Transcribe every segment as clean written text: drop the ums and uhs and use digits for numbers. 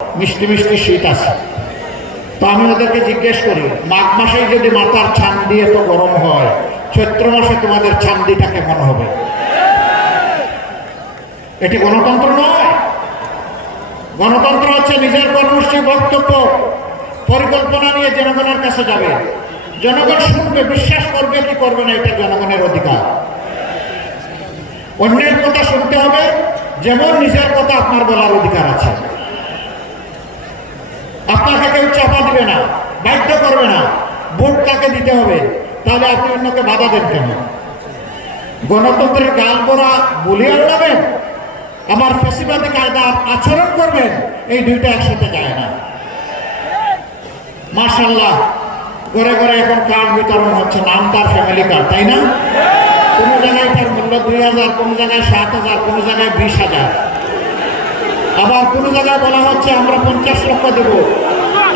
মিষ্টি মিষ্টি শীত আছে। তো আমি ওদেরকে জিজ্ঞেস করি, মাঘ মাসেই যদি মাথার ছান্দি এত গরম হয়, চৈত্র মাসে তোমাদের ছান্দিটা কেমন হবে? এটি গণতন্ত্র নয়। গণতন্ত্র হচ্ছে নিজের কর্মসূচি, বক্তব্য, পরিকল্পনা নিয়ে জনগণের কাছে যাবে, জনগণ শুনবে, বিশ্বাস করবে কি করবে না, এটা জনগণের অধিকার। অন্যের কথা শুনতে হবে যেমন নিজের কথা আপনার বলার অধিকার আছে। আপনাকে কেউ চাপা দিবে না, বাধ্য করবে না, ভোট তাকে দিতে হবে, তাহলে আপনি অন্যকে বাধা দেন কেন? গণতন্ত্রের গাল ভরা বলিয়ে উড়াবেন, আবার ফ্যাসিবাদী কায়দার আচরণ করবেন, এই দুইটা একসাথে যায় না। মাশাআল্লাহ, ঘরে ঘরে এখন কার্ড বিতরণ হচ্ছে, নাম তার ফ্যামিলি কার্ড, তাই না? কোনো জায়গায় তার মূল্য 2000, কোনো জায়গায় 7000, কোনো জায়গায় 20000। আবার কোনো জায়গায় বলা হচ্ছে আমরা 50 লক্ষ দেব,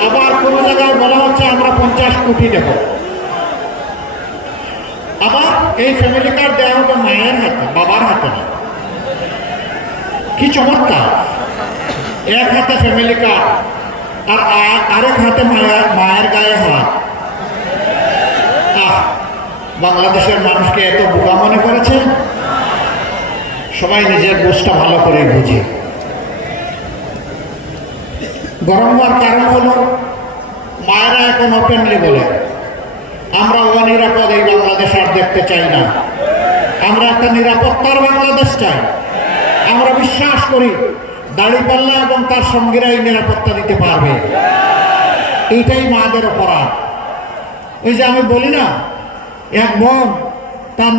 আবার কোনো জায়গায় বলা হচ্ছে আমরা 50 কোটি দেব। আবার এই ফ্যামিলি কার্ড দেওয়া হবে মায়ের হাতে, বাবার হাতে না। কি চমৎকার! এক হাতে ফ্যামিলি কার্ড আর আরেক হাতে মায়ের গায়ে হাত। বাংলাদেশের মানুষকে এত বোকা মনে করেছে? সবাই নিজের বুঝটা ভালো করে বুঝে। গরম হওয়ার কারণ হলো মায়েরা এখন ওপেনলি বলে আমরা অনিরাপদ এই বাংলাদেশ আর দেখতে চাই না, আমরা একটা নিরাপত্তার বাংলাদেশ চাই। আমরা বিশ্বাস করি দাঁড়িপাল্লা এবং তার সঙ্গীরা এই নিরাপত্তা দিতে পারবে। এইটাই মাদের অপরাধ। ওই যে আমি বলি না, এক বোন তার